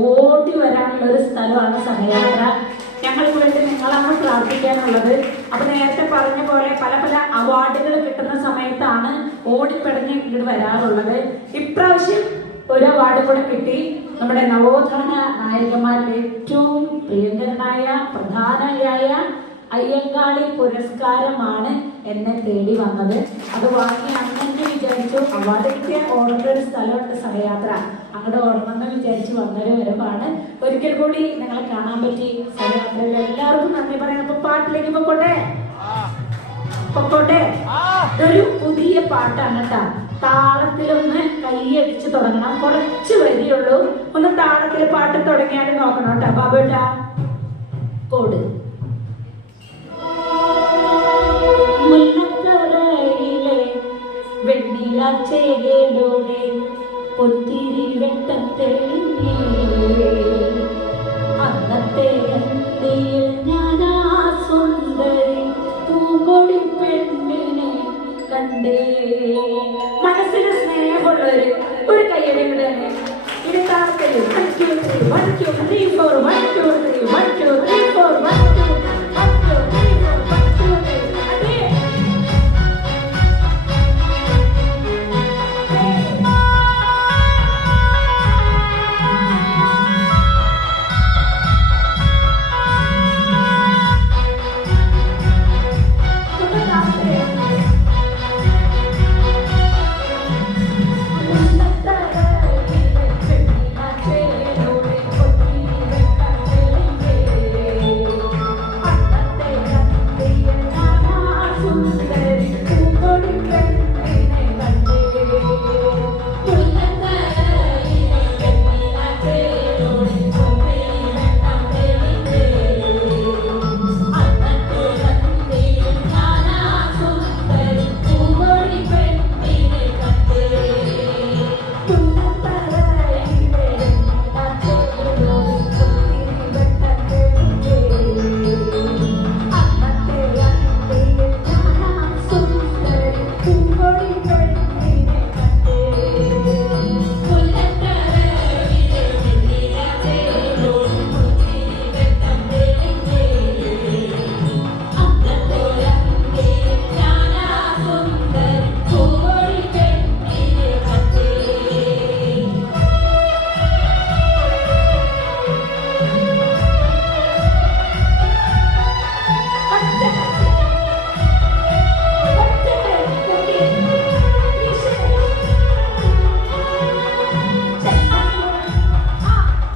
ഓടി വരാനുള്ള ഒരു സ്ഥലമാണ് സഹയാത്ര. ഞങ്ങൾക്ക് വേണ്ടി നിങ്ങളാണ് പ്രാർത്ഥിക്കാനുള്ളത്. അപ്പൊ നേരത്തെ പറഞ്ഞ പോലെ പല പല അവാർഡുകൾ കിട്ടുന്ന സമയത്താണ് ഓടിപ്പടഞ്ഞ് ഇങ്ങോട്ട് വരാറുള്ളത്. ഇപ്രാവശ്യം ഒരു അവാർഡ് കൂടെ കിട്ടി. നമ്മുടെ നവോത്ഥാന നായകന്മാരിൽ ഏറ്റവും പ്രിയങ്കരനായ പ്രധാനിയായ അയ്യങ്കാളി പുരസ്കാരമാണ് എന്നെ തേടി വന്നത്. അത് വാങ്ങി അങ്ങനെ വിചാരിച്ചു അവാർഡ് കിട്ടിയ ഓടേണ്ട ഒരു സ്ഥലമുണ്ട് സഹയാത്ര, അങ്ങോട്ട് ഓടണമെന്ന് വിചാരിച്ചു വന്നൊരു വരവാണ്. ഒരിക്കൽ കൂടി നിങ്ങളെ കാണാൻ പറ്റി. സഹയാത്രയിൽ എല്ലാവർക്കും നന്ദി പറയാം. അപ്പൊ പാട്ടിലേക്ക് പൊക്കോട്ടെ. ഇതൊരു പുതിയ പാട്ടാണ് കേട്ടാ. താളത്തിലൊന്ന് കൈയടിച്ച് തുടങ്ങണം. കുറച്ച് വരിയുള്ളൂ. ഒന്ന് താളത്തിൽ പാട്ട് തുടങ്ങിയാലും നോക്കണം കേട്ടോ. ബാബുട്ടാ കോട് മുല്ലക്കരയിലെ വെണ്ണില ചേകേടോടെ പൊത്തിരി വെട്ടം തെളിഞ്ഞേ അന്നത്തെ അന്തിയിൽ ഞാനാ സുന്ദരി പൂങ്കൊടി പെണ്ണിനെ കണ്ടേ. മനസ്സിന് സ്നേഹമുള്ളവര് ഒരു കയ്യടി തന്നെ. ഇത് താളത്തിൽ 1 2 3 1 2 3 4